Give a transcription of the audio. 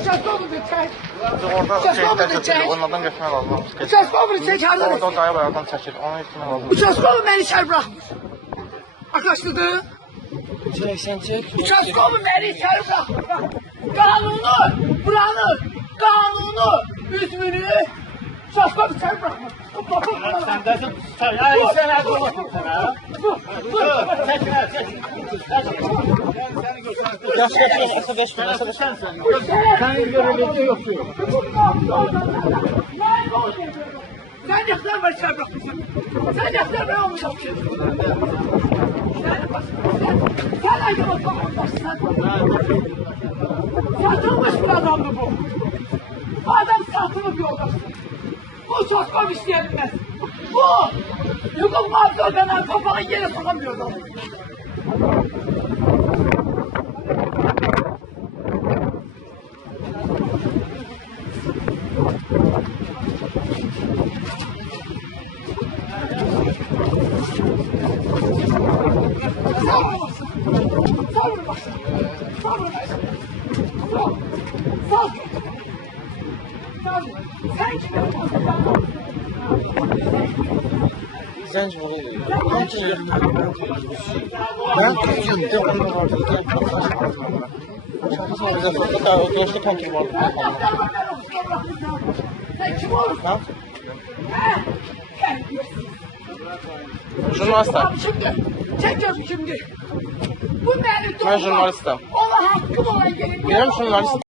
Uçaskovu çək. Orada şeydə çəkir, onlardan götürmək lazım. Uçaskovu çək, harada? Orada dayı bayaqdan çəkir, onu etmək lazım. Uçaskovu məni içəri buraxmır. Arkadaşlıdır. Çək. Uçaskovu məni içəri buraxmır. Kanunu, buranın, kanunu, üzmünü Uçaskovu içəri buraxmır. Səndəsin, sən nədir olmasın sənə? Çək. Yaş, əsəb eşmir, əsəb eşmir. Sənin görülücü yoxdur. Sen yaklar var içeri bırakmışsın. Sen yaklar var olmuşsun ki. Sen acaba bakmışsın. Satılmış bir adamdı bu. Adam satılıp yoldaştı. Bu soskop işleyebilmez. Bu hukuk muhafız organlar kapalı yere sokamıyor adamı. Zənc vurulur. Ben kızımda onda vardı. Dostu tanker vardı. Sen kim olursun? Jurnalistəm. Şimdi, çek gözü şimdi. Bu benim Ben jurnalistim. Ona hakkım olan gelin. Benim jurnalistim.